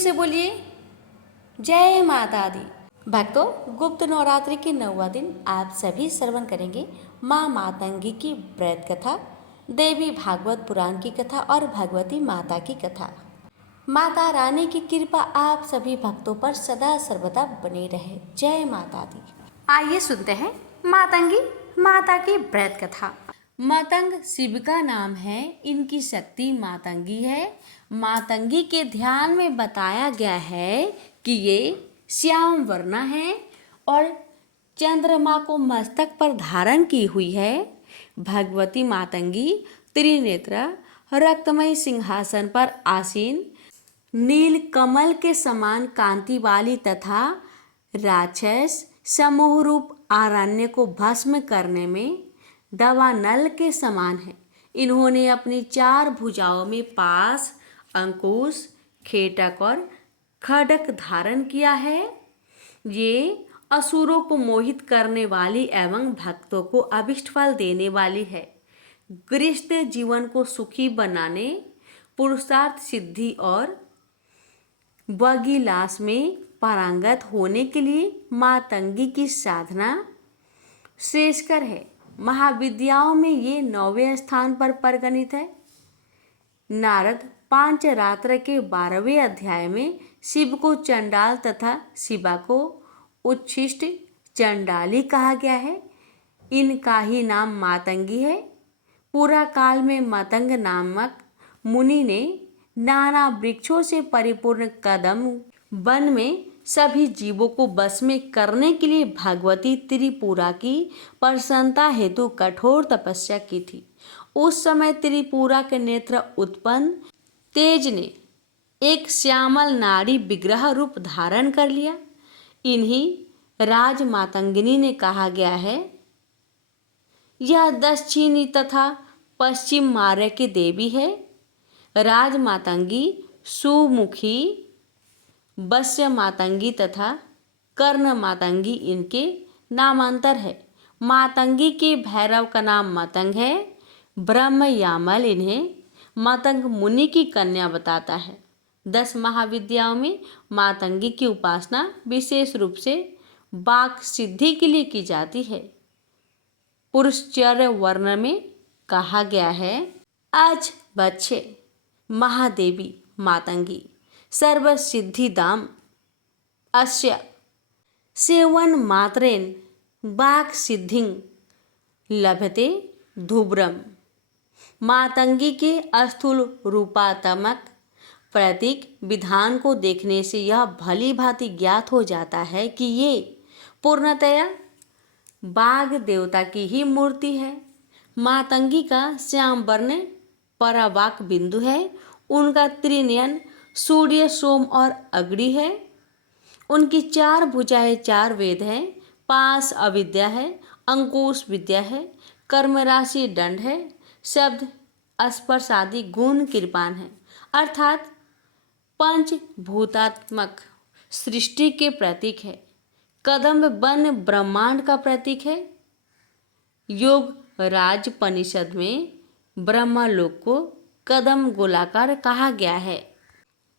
से बोलिए जय माता दी। भक्तों, गुप्त नवरात्रि के 9वां दिन आप सभी श्रवण करेंगे माँ मातंगी की व्रत कथा, देवी भागवत पुराण की कथा और भगवती माता की कथा। माता रानी की कृपा आप सभी भक्तों पर सदा सर्वदा बनी रहे। जय माता दी। आइए सुनते हैं मातंगी माता की व्रत कथा। मातंग शिव का नाम है, इनकी शक्ति मातंगी है। मातंगी के ध्यान में बताया गया है कि ये श्याम वर्ण है और चंद्रमा को मस्तक पर धारण की हुई है। भगवती मातंगी त्रिनेत्र रक्तमय सिंहासन पर आसीन, नील कमल के समान कांति वाली तथा राक्षस समूह रूप आरण्य को भस्म करने में दावानल के समान है। इन्होंने अपनी 4 भुजाओं में पास, अंकुश, खेटक और खड्ग धारण किया है। ये असुरों को मोहित करने वाली एवं भक्तों को अभिष्ट फल देने वाली है। गृहस्थ जीवन को सुखी बनाने, पुरुषार्थ सिद्धि और बगिलास में पारंगत होने के लिए मातंगी की साधना श्रेयस्कर है। महाविद्याओं में ये 9वें स्थान पर परिगणित है। नारद पांचरात्र के 12वें अध्याय में शिव को चंडाल तथा शिवा को उच्छिष्ट चंडाली कहा गया है। इनका ही नाम मातंगी है। पूरा काल में मतंग नामक मुनि ने नाना वृक्षों से परिपूर्ण कदम वन में सभी जीवों को बस में करने के लिए भगवती त्रिपुरा की प्रसन्नता हेतु कठोर तपस्या की थी। उस समय त्रिपुरा के नेत्र उत्पन्न तेज ने एक श्यामल नारी विग्रह रूप धारण कर लिया। इन्हीं राज मातंगिनी ने कहा गया है। यह दक्षिणी तथा पश्चिम मार्ग की देवी है। राज मातंगी, सुमुखी, वश्य मातंगी तथा कर्ण मातंगी इनके नामांतर है। मातंगी के भैरव का नाम मतंग है। ब्रह्म यामल इन्हें मतंग मुनि की कन्या बताता है। 10 महाविद्याओं में मातंगी की उपासना विशेष रूप से वाक सिद्धि के लिए की जाती है। पुरुषचर्य वर्ण में कहा गया है, आज बच्चे महादेवी मातंगी सर्व सिद्धिदाम अस्य सेवन मात्रेन वाक् सिद्धिं लभते धूब्रम। मातंगी के अस्थूल रूपात्मक प्रतीक विधान को देखने से यह भली भांति ज्ञात हो जाता है कि ये पूर्णतया बाघ देवता की ही मूर्ति है। मातंगी का श्याम वर्ण परावाक बिंदु है। उनका त्रिनयन सूर्य, सोम और अग्नि है। उनकी 4 भुजाएं 4 वेद हैं। पास अविद्या है, अंकुश विद्या है, कर्म राशि दंड है, शब्द स्पर्श आदि गुण कृपान है। अर्थात पंचभूतात्मक सृष्टि के प्रतीक है। कदम्ब वन ब्रह्मांड का प्रतीक है। योग राजपनिषद में ब्रह्मलोक को कदम गोलाकार कहा गया है।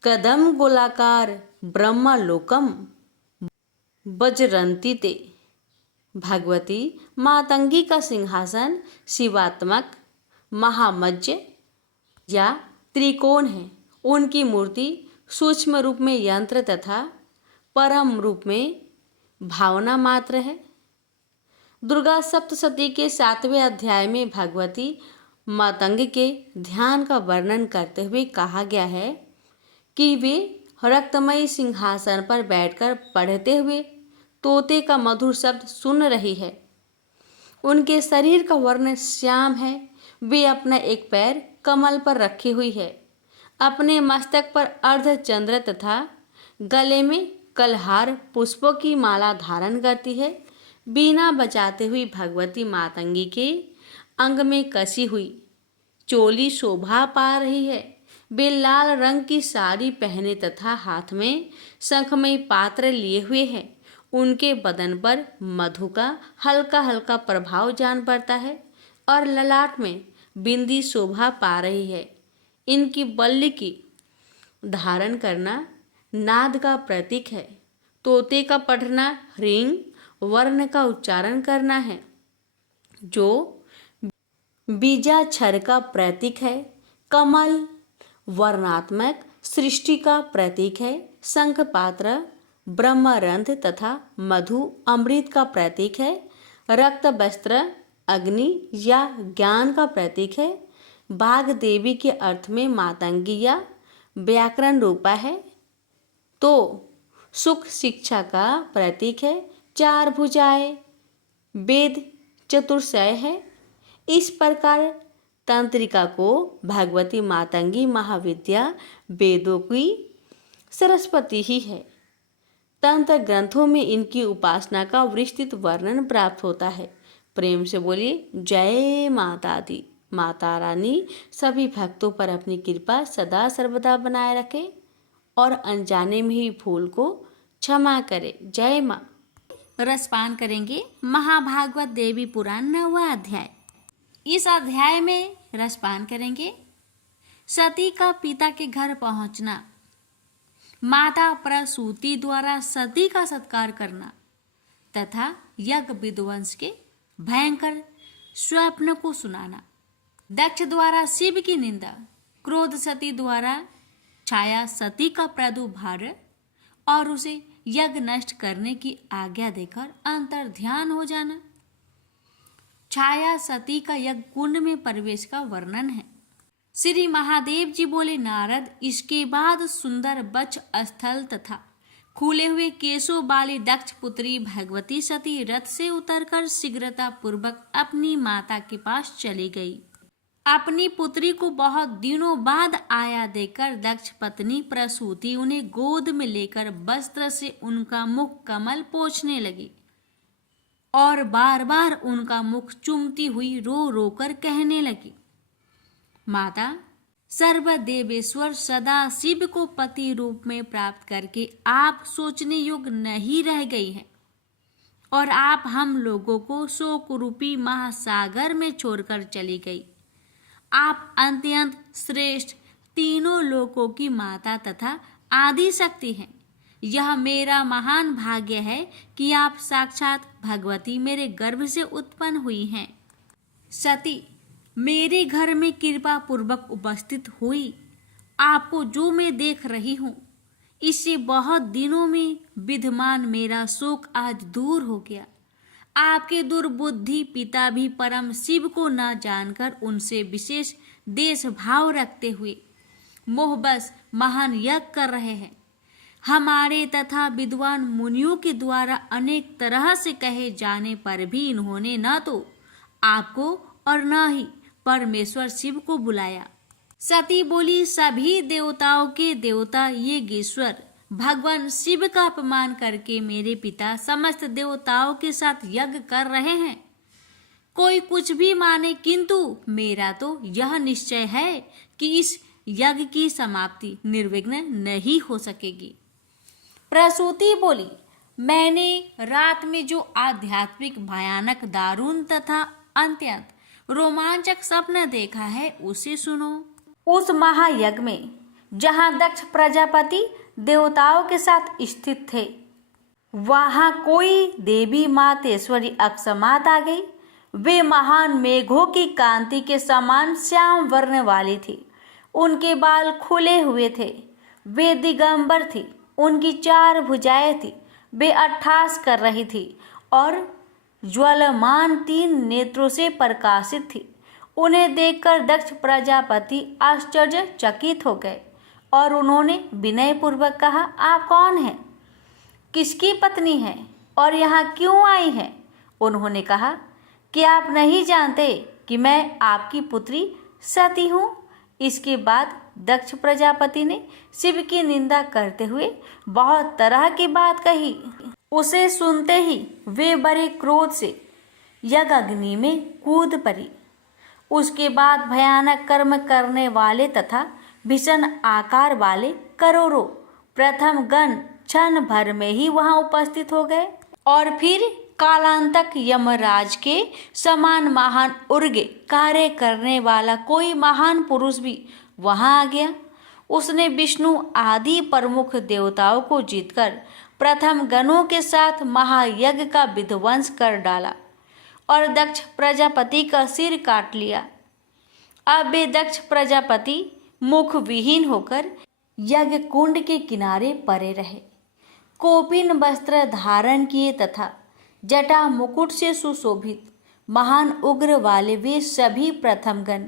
कदम गोलाकार ब्रह्मलोकम वज्रंती ते। भगवती मातंगी का सिंहासन शिवात्मक महामज्ज या त्रिकोण है। उनकी मूर्ति सूक्ष्म रूप में यंत्र तथा परम रूप में भावना मात्र है। दुर्गा सप्तशती के 7वें अध्याय में भगवती मातंगी के ध्यान का वर्णन करते हुए कहा गया है कि वे रक्तमयी सिंहासन पर बैठकर पढ़ते हुए तोते का मधुर शब्द सुन रही है। उनके शरीर का वर्ण श्याम है। वे अपना एक पैर कमल पर रखी हुई है। अपने मस्तक पर अर्धचंद्र तथा गले में कलहार पुष्पों की माला धारण करती है। बीना बजाते हुई भगवती मातंगी के अंग में कसी हुई चोली शोभा पा रही है। वे लाल रंग की साड़ी पहने तथा हाथ में शंखमय पात्र लिए हुए हैं। उनके बदन पर मधु का हल्का हल्का प्रभाव जान पड़ता है और ललाट में बिंदी शोभा पा रही है। इनकी बल्ली की धारण करना नाद का प्रतीक है। तोते का पढ़ना ह्रीं वर्ण का उच्चारण करना है, जो बीजाक्षर का प्रतीक है। कमल वर्णात्मक सृष्टि का प्रतीक है। शंखपात्र ब्रह्मरंध् तथा मधु अमृत का प्रतीक है। रक्त वस्त्र अग्नि या ज्ञान का प्रतीक है। बाघ देवी के अर्थ में मातंगी या व्याकरण रूपा है, तो सुख शिक्षा का प्रतीक है। चार भुजाएं वेद चतुर्षय है। इस प्रकार तंत्रिका को भगवती मातंगी महाविद्या वेदों की सरस्वती ही है। तंत्र ग्रंथों में इनकी उपासना का विस्तृत वर्णन प्राप्त होता है। प्रेम से बोलिए जय माता दी। माता रानी सभी भक्तों पर अपनी कृपा सदा सर्वदा बनाए रखे और अनजाने में ही भूल को क्षमा करे। जय माँ। रसपान करेंगे महाभागवत देवी पुराण 9वां अध्याय। इस अध्याय में रसपान करेंगे सती का पिता के घर पहुंचना, माता प्रसूति द्वारा सती का सत्कार करना तथा यज्ञ विध्वंस के भयंकर स्वप्न को सुनाना, दक्ष द्वारा शिव की निंदा, क्रोध सती द्वारा छाया सती का प्रादुर्भाव और उसे यज्ञ नष्ट करने की आज्ञा देकर अंतर ध्यान हो जाना, छाया सती का यज्ञ कुंड में प्रवेश का वर्णन है। श्री महादेव जी बोले नारद, इसके बाद सुंदर बच स्थल तथा खुले हुए केशों वाली दक्ष पुत्री भगवती सती रथ से उतरकर शीघ्रता पूर्वक अपनी माता के पास चली गई। अपनी पुत्री को बहुत दिनों बाद आया देखकर दक्ष पत्नी प्रसूति उन्हें गोद में लेकर वस्त्र से उनका मुख कमल पोंछने लगी और बार बार उनका मुख चूमती हुई रो रो कर कहने लगी, माता सर्वदेवेश्वर सदा शिव को पति रूप में प्राप्त करके आप सोचने योग्य नहीं रह गई हैं और आप हम लोगों को शोक रूपी महासागर में छोड़कर चली गई। आप अत्यंत श्रेष्ठ तीनों लोकों की माता तथा आदि शक्ति हैं। यह मेरा महान भाग्य है कि आप साक्षात भगवती मेरे गर्भ से उत्पन्न हुई हैं। सती मेरे घर में कृपा पूर्वक उपस्थित हुई। आपको जो मैं देख रही हूँ, इससे बहुत दिनों में विद्यमान मेरा शोक आज दूर हो गया। आपके दुर्बुद्धि पिता भी परम शिव को न जानकर उनसे विशेष देश भाव रखते हुए मोहबस महान यज्ञ कर रहे हैं। हमारे तथा विद्वान मुनियों के द्वारा अनेक तरह से कहे जाने पर भी इन्होंने न तो आपको और न ही परमेश्वर शिव को बुलाया। सती बोली, सभी देवताओं के देवता येगेश्वर भगवान शिव का अपमान करके मेरे पिता समस्त देवताओं के साथ यज्ञ कर रहे हैं। कोई कुछ भी माने, किंतु मेरा तो यह निश्चय है कि इस यज्ञ की समाप्ति निर्विघ्न नहीं हो सकेगी। प्रसूति बोली, मैंने रात में जो आध्यात्मिक भयानक दारुण तथा अत्यंत रोमांचक सपना देखा है उसे सुनो। उस महायज्ञ में जहाँ दक्ष प्रजापति देवताओं के साथ स्थित थे, वहां कोई देवी मातेश्वरी अकस्मात आ गई। वे महान मेघों की कांति के समान श्याम वर्ण वाली थी। उनके बाल खुले हुए थे। वे दिगंबर थी। उनकी 4 भुजाएं थी। वे अट्ठास कर रही थी और ज्वलमान 3 नेत्रों से प्रकाशित थी। उन्हें देखकर दक्ष प्रजापति आश्चर्यचकित हो गए और उन्होंने विनय पूर्वक कहा, आप कौन हैं? किसकी पत्नी हैं और यहाँ क्यों आई हैं? उन्होंने कहा कि आप नहीं जानते कि मैं आपकी पुत्री सती हूँ। इसके बाद दक्ष प्रजापति ने शिव की निंदा करते हुए बहुत तरह की बात कही। उसे सुनते ही वे बड़े क्रोध से यज्ञ अग्नि में कूद पड़ी। उसके बाद भयानक कर्म करने वाले तथा भीषण आकार वाले करोड़ों प्रथम गण क्षण भर में ही वहां उपस्थित हो गए और फिर कालांतक यमराज के समान महान उग्र कार्य करने वाला कोई महान पुरुष भी वहां आ गया। उसने विष्णु आदि प्रमुख देवताओं को जीतकर प्रथम गणों के साथ महायज्ञ का विध्वंस कर डाला और दक्ष प्रजापति का सिर काट लिया। अब वे दक्ष प्रजापति मुख विहीन होकर यज्ञ कुंड के किनारे पड़े रहे। कोपिन वस्त्र धारण किए तथा जटा मुकुट से सुशोभित महान उग्र वाले वे सभी प्रथमगण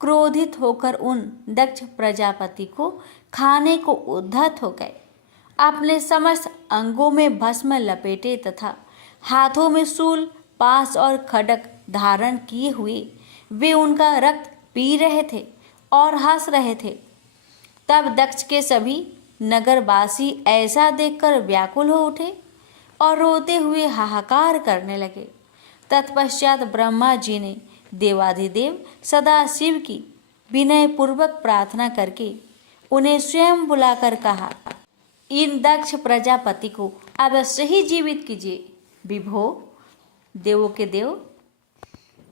क्रोधित होकर उन दक्ष प्रजापति को खाने को उद्धत हो गए। अपने समस्त अंगों में भस्म लपेटे तथा हाथों में शूल, पास और खड्ग धारण किए हुए वे उनका रक्त पी रहे थे और हंस रहे थे। तब दक्ष के सभी नगरवासी ऐसा देखकर व्याकुल हो उठे और रोते हुए हाहाकार करने लगे। तत्पश्चात ब्रह्मा जी ने देवाधिदेव सदा शिव की विनय पूर्वक प्रार्थना करके उन्हें स्वयं बुलाकर कहा, इन दक्ष प्रजापति को अवश्य ही जीवित कीजिए। विभो, देवों के देव,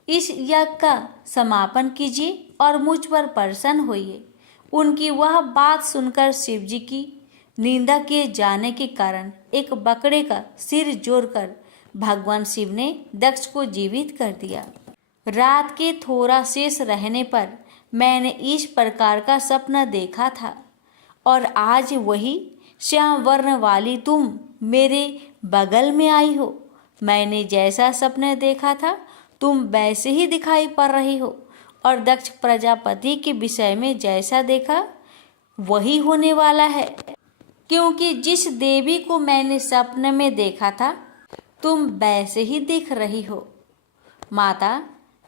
इस यज्ञ का समापन कीजिए और मुझ पर प्रसन्न होइए। उनकी वह बात सुनकर शिव जी की निंदा किए जाने के कारण एक बकरे का सिर जोड़कर भगवान शिव ने दक्ष को जीवित कर दिया। रात के थोड़ा शेष रहने पर मैंने इस प्रकार का सपना देखा था और आज वही श्याम वर्ण वाली तुम मेरे बगल में आई हो। मैंने जैसा सपना देखा था तुम वैसे ही दिखाई पड़ रही हो और दक्ष प्रजापति के विषय में जैसा देखा वही होने वाला है, क्योंकि जिस देवी को मैंने सपने में देखा था तुम वैसे ही दिख रही हो। माता,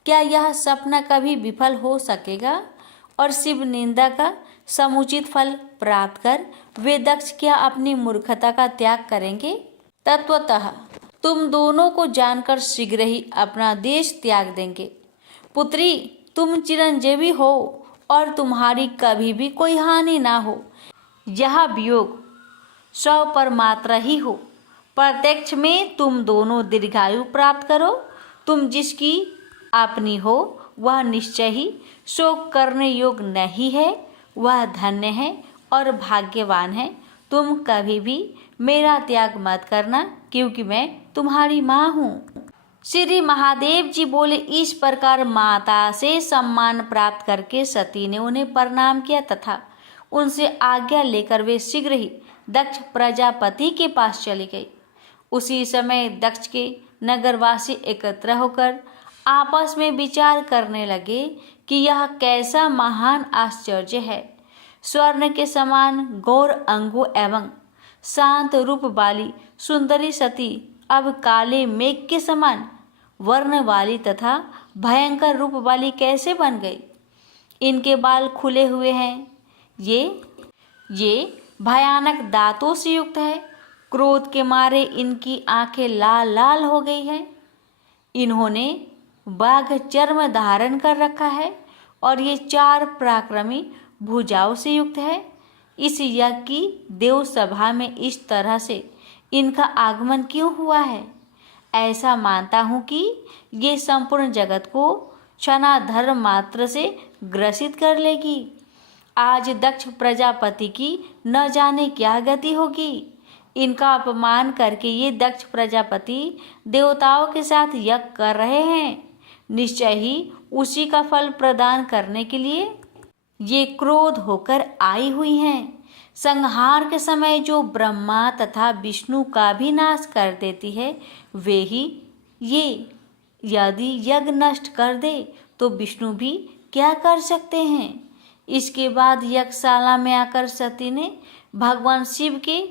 क्या यह सपना कभी विफल हो सकेगा और शिव निंदा का समुचित फल प्राप्त कर वे दक्ष क्या अपनी मूर्खता का त्याग करेंगे? तत्वतः तुम दोनों को जानकर शीघ्र ही अपना देश त्याग देंगे। पुत्री, तुम चिरंजीवी हो और तुम्हारी कभी भी कोई हानि ना हो। यह वियोग 100 पर मात्र ही हो। प्रत्यक्ष में तुम दोनों दीर्घायु प्राप्त करो। तुम जिसकी अपनी हो वह निश्चय ही शोक करने योग्य नहीं है, वह धन्य है और भाग्यवान है। तुम कभी भी मेरा त्याग मत करना, क्योंकि मैं तुम्हारी माँ हूँ। श्री महादेव जी बोले। इस प्रकार माता से सम्मान प्राप्त करके सती ने उन्हें प्रणाम किया तथा उनसे आज्ञा लेकर वे शीघ्र ही दक्ष प्रजापति के पास चली गई। उसी समय दक्ष के नगरवासी एकत्र होकर आपस में विचार करने लगे कि यह कैसा महान आश्चर्य है। स्वर्ण के समान गौर अंगों एवं शांत रूप वाली सुंदरी सती अब काले मेघ के समान वर्ण वाली तथा भयंकर रूप वाली कैसे बन गई? इनके बाल खुले हुए हैं, ये भयानक दांतों से युक्त है। क्रोध के मारे इनकी आंखें लाल लाल हो गई हैं। इन्होंने बाघ चर्म धारण कर रखा है और ये 4 पराक्रमी भुजाओं से युक्त है। इस यज्ञ की देव सभा में इस तरह से इनका आगमन क्यों हुआ है? ऐसा मानता हूँ कि ये संपूर्ण जगत को क्षणार्ध मात्र से ग्रसित कर लेगी। आज दक्ष प्रजापति की न जाने क्या गति होगी। इनका अपमान करके ये दक्ष प्रजापति देवताओं के साथ यज्ञ कर रहे हैं। निश्चय ही उसी का फल प्रदान करने के लिए ये क्रोध होकर आई हुई हैं। संहार के समय जो ब्रह्मा तथा विष्णु का भी नाश कर देती है, वे ही ये यदि यज्ञ नष्ट कर दे तो विष्णु भी क्या कर सकते हैं? इसके बाद यज्ञशाला में आकर सती ने भगवान शिव के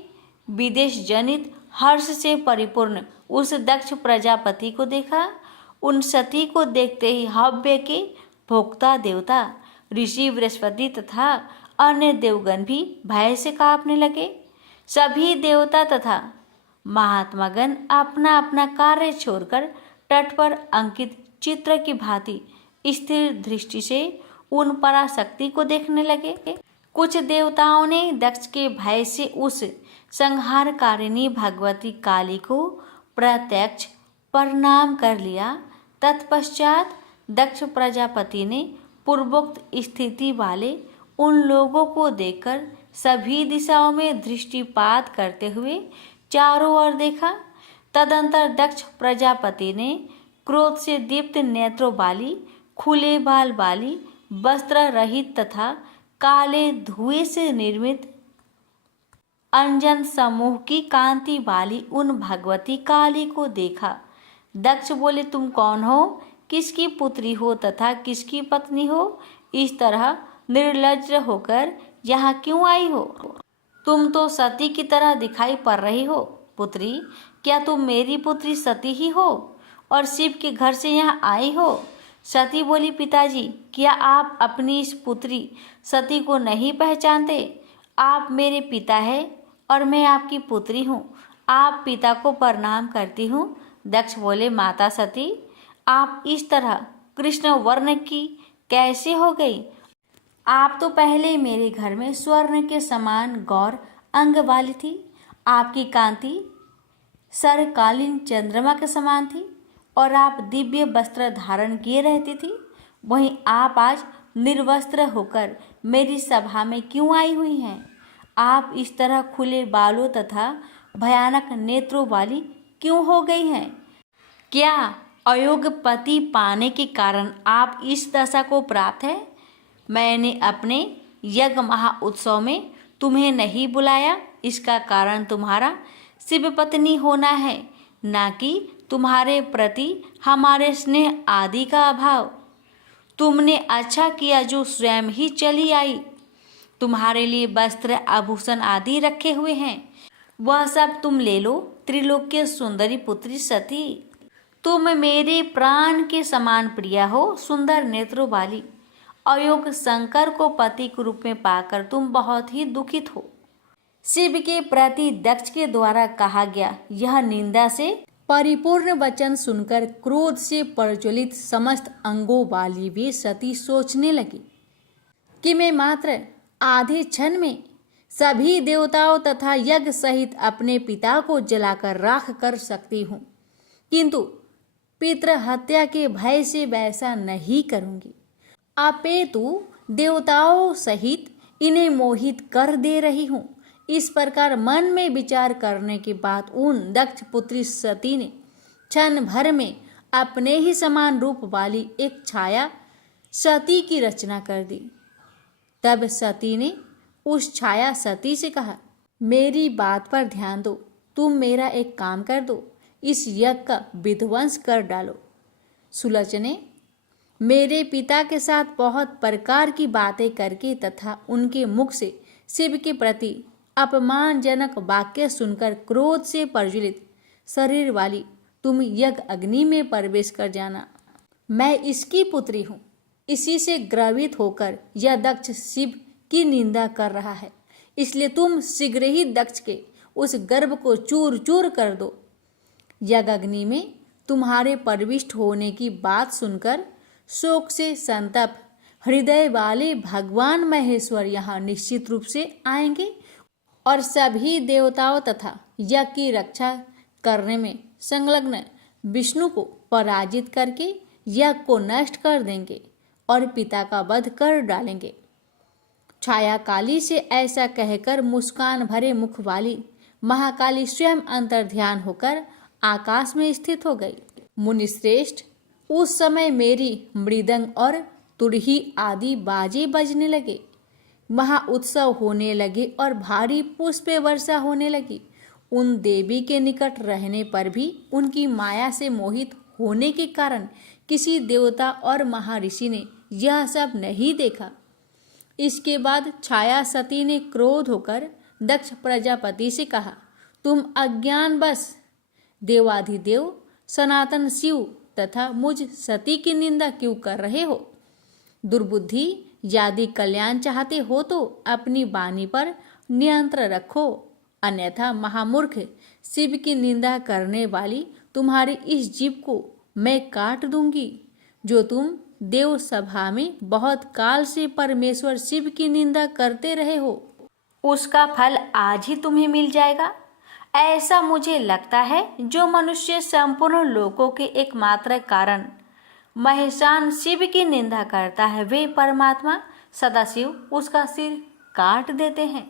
विदेश जनित हर्ष से परिपूर्ण उस दक्ष प्रजापति को देखा। उन सती को देखते ही हव्य के भोक्ता देवता ऋषि बृहस्पति तथा अन्य देवगण भी भय से कांपने लगे। सभी देवता तथा महात्मागण अपना अपना कार्य छोड़कर तट पर अंकित चित्र की भांति स्थिर दृष्टि से उन पराशक्ति को देखने लगे। कुछ देवताओं ने दक्ष के भय से उस संहारकारिणी भगवती काली को प्रत्यक्ष प्रणाम कर लिया। तत्पश्चात दक्ष प्रजापति ने पूर्वोक्त स्थिति वाले उन लोगों को देखकर सभी दिशाओं में दृष्टिपात करते हुए चारों ओर देखा। तदंतर दक्ष प्रजापति ने क्रोध से दीप्त नेत्रों वाली, खुले बाल वाली, वस्त्र रहित तथा काले धुएं से निर्मित अंजन समूह की कांति वाली उन भगवती काली को देखा। दक्ष बोले, तुम कौन हो, किसकी पुत्री हो तथा किसकी पत्नी हो? इस तरह निर्लज्ज होकर यहाँ क्यों आई हो? तुम तो सती की तरह दिखाई पड़ रही हो। पुत्री, क्या तुम मेरी पुत्री सती ही हो और शिव के घर से यहाँ आई हो? सती बोली, पिताजी, क्या आप अपनी इस पुत्री सती को नहीं पहचानते? आप मेरे पिता हैं और मैं आपकी पुत्री हूँ। आप पिता को प्रणाम करती हूँ। दक्ष बोले, माता सती, आप इस तरह कृष्ण वर्ण की कैसे हो गई? आप तो पहले मेरे घर में स्वर्ण के समान गौर अंग वाली थी। आपकी कांति सरकालीन चंद्रमा के समान थी और आप दिव्य वस्त्र धारण किए रहती थी। वहीं आप आज निर्वस्त्र होकर मेरी सभा में क्यों आई हुई हैं? आप इस तरह खुले बालों तथा भयानक नेत्रों वाली क्यों हो गई हैं? क्या अयोग्य पति पाने के कारण आप इस दशा को प्राप्त है? मैंने अपने यज्ञ महाउत्सव में तुम्हें नहीं बुलाया, इसका कारण तुम्हारा शिव पत्नी होना है, ना कि तुम्हारे प्रति हमारे स्नेह आदि का अभाव। तुमने अच्छा किया जो स्वयं ही चली आई। तुम्हारे लिए वस्त्र आभूषण आदि रखे हुए हैं, वह सब तुम ले लो। त्रिलोक्य सुंदरी पुत्री सती, तुम मेरे प्राण के समान प्रिया हो, सुंदर नेत्रों वाली। अयोग्य शंकर को पति के रूप में पाकर तुम बहुत ही दुखित हो। शिव के प्रति दक्ष के द्वारा कहा गया यह निंदा से परिपूर्ण वचन सुनकर क्रोध से प्रज्वलित समस्त अंगों वाली वे सती सोचने लगी कि मैं मात्र आधे क्षण में सभी देवताओं तथा यज्ञ सहित अपने पिता को जलाकर राख कर सकती हूँ, किंतु पितृ हत्या के भय से वैसा नहीं करूँगी। अपेतु देवताओं सहित इन्हें मोहित कर दे रही हूँ। इस प्रकार मन में विचार करने के बाद उन दक्ष पुत्री सती ने क्षण भर में अपने ही समान रूप वाली एक छाया सती की रचना कर दी। तब सती ने उस छाया सती से कहा, मेरी बात पर ध्यान दो, तुम मेरा एक काम कर दो, इस यज्ञ का विध्वंस कर डालो। सुलोचने, मेरे पिता के साथ बहुत प्रकार की बातें करके तथा उनके मुख से शिव के प्रति अपमानजनक वाक्य सुनकर क्रोध से प्रज्वलित शरीर वाली तुम यज्ञ अग्नि में प्रवेश कर जाना। मैं इसकी पुत्री हूँ। इसी से ग्रवित होकर यह दक्ष शिव की निंदा कर रहा है, इसलिए तुम शीघ्र ही दक्ष के उस गर्भ को चूर चूर कर दो। यज्ञ अग्नि में तुम्हारे प्रविष्ट होने की बात सुनकर शोक से संतप्त हृदय वाले भगवान महेश्वर यहाँ निश्चित रूप से आएंगे और सभी देवताओं तथा यज्ञ की रक्षा करने में संलग्न विष्णु को पराजित करके यज्ञ को नष्ट कर देंगे और पिता का वध कर डालेंगे। छाया काली से ऐसा कहकर मुस्कान भरे मुख वाली महाकाली स्वयं अंतर्ध्यान होकर आकाश में स्थित हो गई। मुनिश्रेष्ठ, उस समय मेरी मृदंग और तुरही आदि बाजे बजने लगे, महाउत्सव होने लगे और भारी पुष्प वर्षा होने लगी। उन देवी के निकट रहने पर भी उनकी माया से मोहित होने के कारण किसी देवता और महर्षि ने यह सब नहीं देखा। इसके बाद छाया सती ने क्रोध होकर दक्ष प्रजापति से कहा, तुम अज्ञानवश देवाधिदेव सनातन शिव तथा मुझ सती की निंदा क्यों कर रहे हो? दुर्बुद्धि, यदि कल्याण चाहते हो तो अपनी वाणी पर नियंत्रण रखो, अन्यथा महामूर्ख, शिव की निंदा करने वाली तुम्हारी इस जीभ को मैं काट दूंगी। जो तुम देव सभा में बहुत काल से परमेश्वर शिव की निंदा करते रहे हो, उसका फल आज ही तुम्हें मिल जाएगा। ऐसा मुझे लगता है जो मनुष्य संपूर्ण लोकों के एकमात्र कारण महेशान शिव की निंदा करता है, वे परमात्मा सदाशिव उसका सिर काट देते हैं।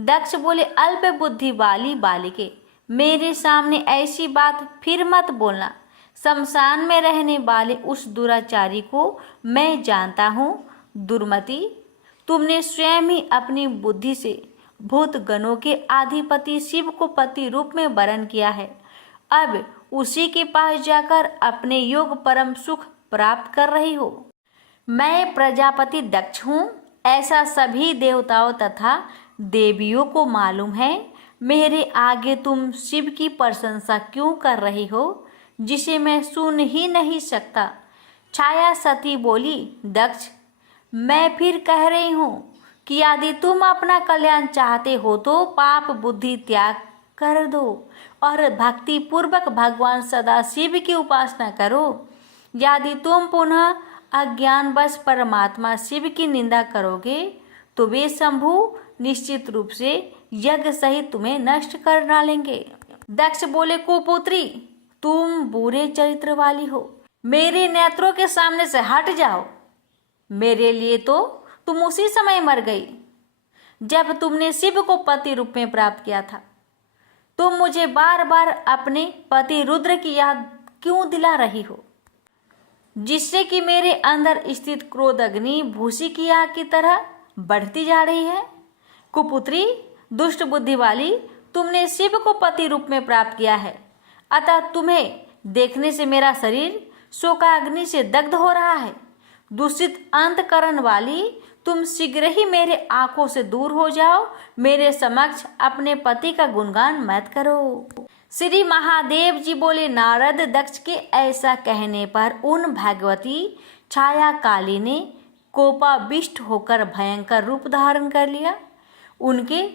दक्ष बोले, अल्प बुद्धि वाली बालिके, मेरे सामने ऐसी बात फिर मत बोलना। शमशान में रहने वाले उस दुराचारी को मैं जानता हूँ। दुर्मति, तुमने स्वयं ही अपनी बुद्धि से भूत गणों के अधिपति शिव को पति रूप में वरण किया है। अब उसी के पास जाकर अपने योग परम सुख प्राप्त कर रही हो। मैं प्रजापति दक्ष हूँ, ऐसा सभी देवताओं तथा देवियों को मालूम है। मेरे आगे तुम शिव की प्रशंसा क्यों कर रही हो, जिसे मैं सुन ही नहीं सकता। छाया सती बोली, दक्ष, मैं फिर कह रही हूँ कि यदि तुम अपना कल्याण चाहते हो तो पाप बुद्धि त्याग कर दो और भक्ति पूर्वक भगवान सदाशिव की उपासना करो। यदि तुम पुनः अज्ञानवश परमात्मा शिव की निंदा करोगे तो वे शंभु निश्चित रूप से यज्ञ सहित तुम्हें नष्ट कर डालेंगे। दक्ष बोले, कुपुत्री, तुम बुरे चरित्र वाली हो, मेरे नेत्रों के सामने से हट जाओ। मेरे लिए तो तुम उसी समय मर गई जब तुमने शिव को पति रूप में प्राप्त किया था। तुम मुझे बार बार अपने पति रुद्र की याद क्यों दिला रही हो, जिससे कि मेरे अंदर स्थित क्रोध अग्नि भूसी की आग की तरह बढ़ती जा रही है। कुपुत्री, दुष्ट बुद्धि वाली, तुमने शिव को पति रूप में प्राप्त किया है, अतः तुम्हें देखने से मेरा शरीर शोकाग्नि से दग्ध हो रहा है। दूषित अंतकरण वाली, तुम शीघ्र ही मेरे आंखों से दूर हो जाओ। मेरे समक्ष अपने पति का गुणगान मत करो। श्री महादेव जी बोले, नारद दक्ष के ऐसा कहने पर उन भगवती छाया काली ने कोपाविष्ट होकर भयंकर रूप धारण कर लिया। उनके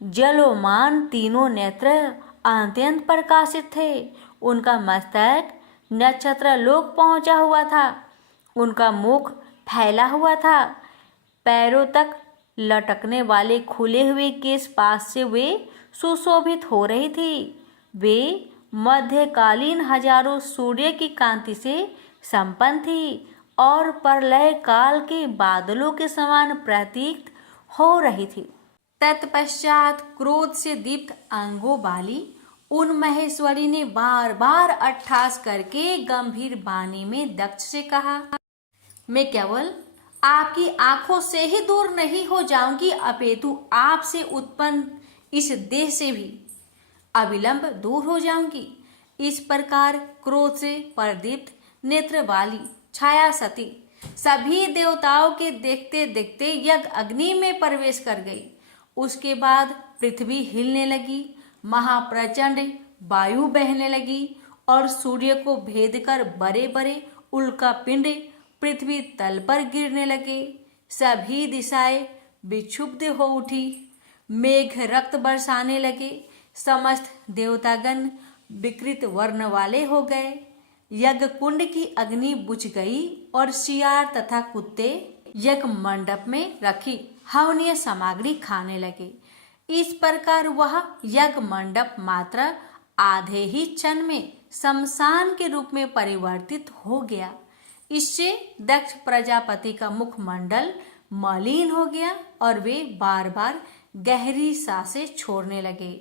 जलोमान तीनों नेत्र अत्यंत प्रकाशित थे। उनका मस्तक नक्षत्र लोक पहुंचा हुआ था। उनका मुख फैला हुआ था। पैरों तक लटकने वाले खुले हुए केश पास से वे सुशोभित हो रही थी। वे मध्यकालीन हजारों सूर्य की कांति से संपन्न थी और प्रलय काल के बादलों के समान प्रतीत हो रही थी। तत्पश्चात क्रोध से दीप्त अंगों वाली उन महेश्वरी ने बार बार अट्ठास करके गंभीर वाणी में दक्ष से कहा, मैं केवल आपकी आंखों से ही दूर नहीं हो जाऊंगी, अपितु आपसे उत्पन्न इस देह से भी अविलंब दूर हो जाऊंगी। इस प्रकार क्रोध से प्रदीप्त नेत्र वाली छाया सती सभी देवताओं के देखते देखते यज्ञ अग्नि में प्रवेश कर गई। उसके बाद पृथ्वी हिलने लगी, महाप्रचंड वायु बहने लगी और सूर्य को भेद कर बड़े बड़े उल्का पिंड पृथ्वी तल पर गिरने लगे। सभी दिशाएं विक्षुब्ध हो उठी, मेघ रक्त बरसाने लगे। समस्त देवतागण विकृत वर्ण वाले हो गए। यज्ञ कुंड की अग्नि बुझ गई और शियार तथा कुत्ते यज्ञ मंडप में रखी हवनीय सामग्री खाने लगे। इस प्रकार वह यज्ञ मंडप मात्र आधे ही क्षण में शमशान के रूप में परिवर्तित हो गया। इससे दक्ष प्रजापति का मुखमंडल मलिन हो गया और वे बार बार गहरी सांसें छोड़ने लगे।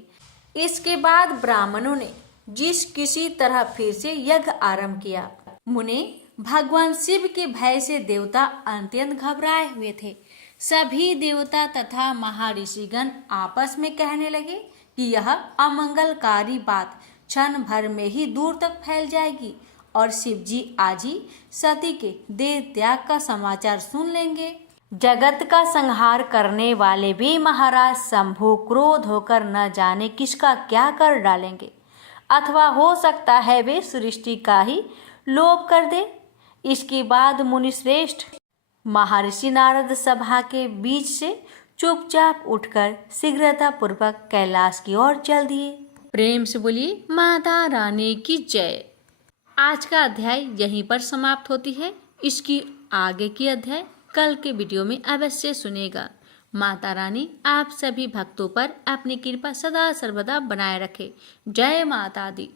इसके बाद ब्राह्मणों ने जिस किसी तरह फिर से यज्ञ आरंभ किया। मुने भगवान शिव के भय से देवता अत्यंत घबराए हुए थे। सभी देवता तथा महर्षिगण आपस में कहने लगे कि यह अमंगलकारी बात क्षण भर में ही दूर तक फैल जाएगी और शिव जी आज ही सती के देह त्याग का समाचार सुन लेंगे। जगत का संहार करने वाले भी महाराज शंभु क्रोध होकर न जाने किसका क्या कर डालेंगे, अथवा हो सकता है वे सृष्टि का ही लोप कर दे। इसके बाद मुनि श्रेष्ठ महर्षि नारद सभा के बीच से चुपचाप उठकर शीघ्रता पूर्वक कैलाश की ओर चल दिए। प्रेम से बोलिए माता रानी की जय। आज का अध्याय यहीं पर समाप्त होती है। इसकी आगे की अध्याय कल के वीडियो में अवश्य सुनेगा। माता रानी आप सभी भक्तों पर अपनी कृपा सदा सर्वदा बनाए रखे। जय माता दी।